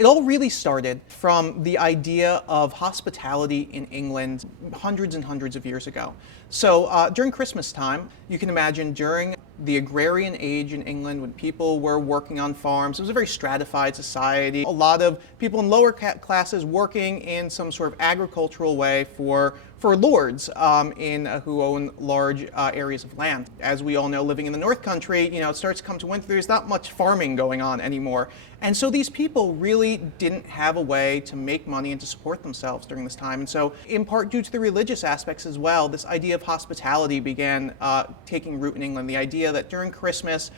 It all really started from the idea of hospitality in England hundreds and hundreds of years ago. So during Christmas time, you can imagine during the agrarian age in England when people were working on farms, it was a very stratified society. A lot of people in lower classes working in some sort of agricultural way for lords who own large areas of land. As we all know, living in the North Country, it starts to come to winter, there's not much farming going on anymore. And so these people really didn't have a way to make money and to support themselves during this time. And so in part due to the religious aspects as well, this idea of hospitality began taking root in England. The idea that during Christmas,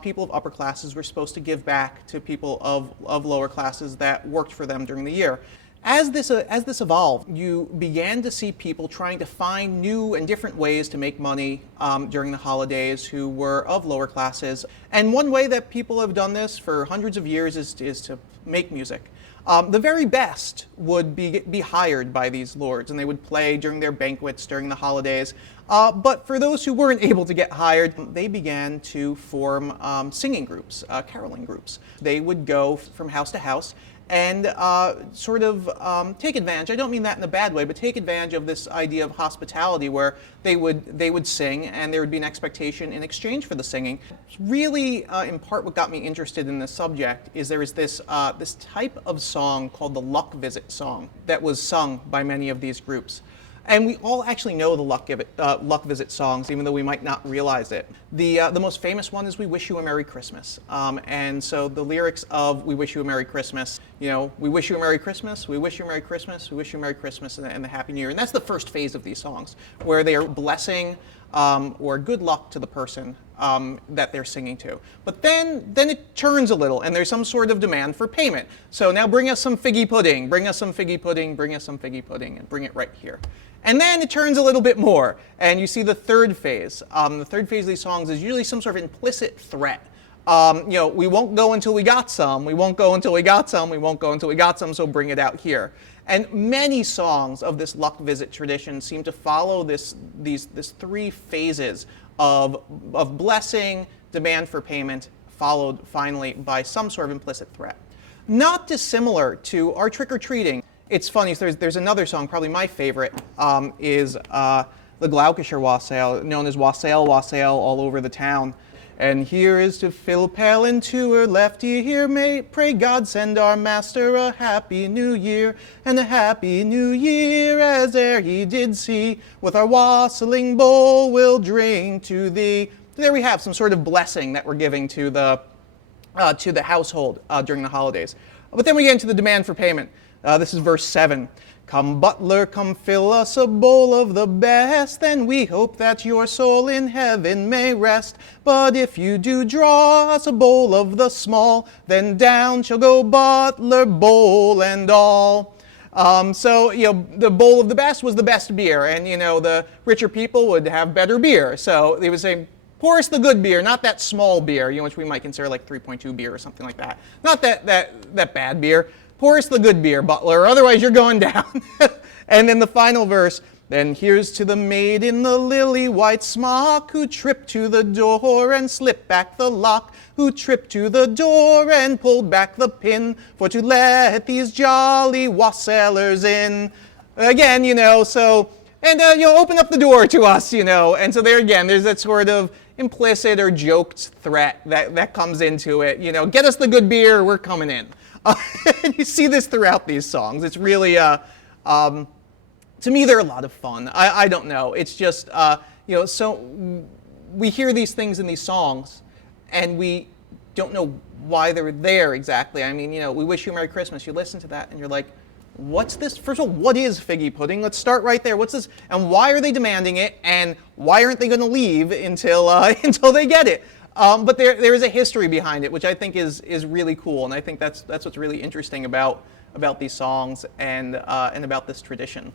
people of upper classes were supposed to give back to people of lower classes that worked for them during the year. As this evolved, you began to see people trying to find new and different ways to make money during the holidays who were of lower classes. And one way that people have done this for hundreds of years is to make music. The very best would be hired by these lords, and they would play during their banquets during the holidays. But for those who weren't able to get hired, they began to form singing groups, caroling groups. They would go from house to house and take advantage, I don't mean that in a bad way, but take advantage of this idea of hospitality where they would sing and there would be an expectation in exchange for the singing. Really, in part what got me interested in this subject is there is this type of song called the luck visit song that was sung by many of these groups. And we all actually know the luck visit songs, even though we might not realize it. The most famous one is "We Wish You a Merry Christmas," and so the lyrics of "We Wish You a Merry Christmas," we wish you a Merry Christmas, we wish you a Merry Christmas, we wish you a Merry Christmas, and the Happy New Year. And that's the first phase of these songs, where they are blessing or good luck to the person that they're singing to. But then it turns a little, and there's some sort of demand for payment. So now bring us some figgy pudding, bring us some figgy pudding, bring us some figgy pudding, and bring it right here. And then it turns a little bit more, and you see the third phase. The third phase of these songs is usually some sort of implicit threat. We won't go until we got some, we won't go until we got some, we won't go until we got some, so bring it out here. And many songs of this luck visit tradition seem to follow these three phases of blessing, demand for payment, followed finally by some sort of implicit threat. Not dissimilar to our trick-or-treating. It's funny, so there's another song, probably my favorite, is the Gloucestershire wassail, known as Wassail, Wassail all over the town. And here is to Phil Pell and to her left ear, may pray God send our master a happy new year, and a happy new year as ere he did see, with our wassailing bowl we'll drink to thee. There we have some sort of blessing that we're giving to the household during the holidays. But then we get into the demand for payment. This is verse 7. Come butler, come fill us a bowl of the best, then we hope that your soul in heaven may rest. But if you do draw us a bowl of the small, then down shall go butler, bowl and all. The bowl of the best was the best beer, and the richer people would have better beer. So they would say, pour us the good beer, not that small beer, which we might consider like 3.2 beer or something like that. Not that bad beer. Pour us the good beer, butler, otherwise you're going down. And then the final verse, then here's to the maid in the lily white smock, who tripped to the door and slipped back the lock, who tripped to the door and pulled back the pin, for to let these jolly wassailers in. Again, open up the door to us, And so there again, there's that sort of implicit or joked threat that comes into it. Get us the good beer, we're coming in. And you see this throughout these songs. It's really, to me, they're a lot of fun. I don't know. It's just, so we hear these things in these songs, and we don't know why they're there exactly. I mean, we wish you a Merry Christmas. You listen to that, and you're like, what's this? First of all, what is figgy pudding? Let's start right there. What's this? And why are they demanding it? And why aren't they going to leave until they get it? But there is a history behind it, which I think is really cool, and I think that's what's really interesting about these songs and about this tradition.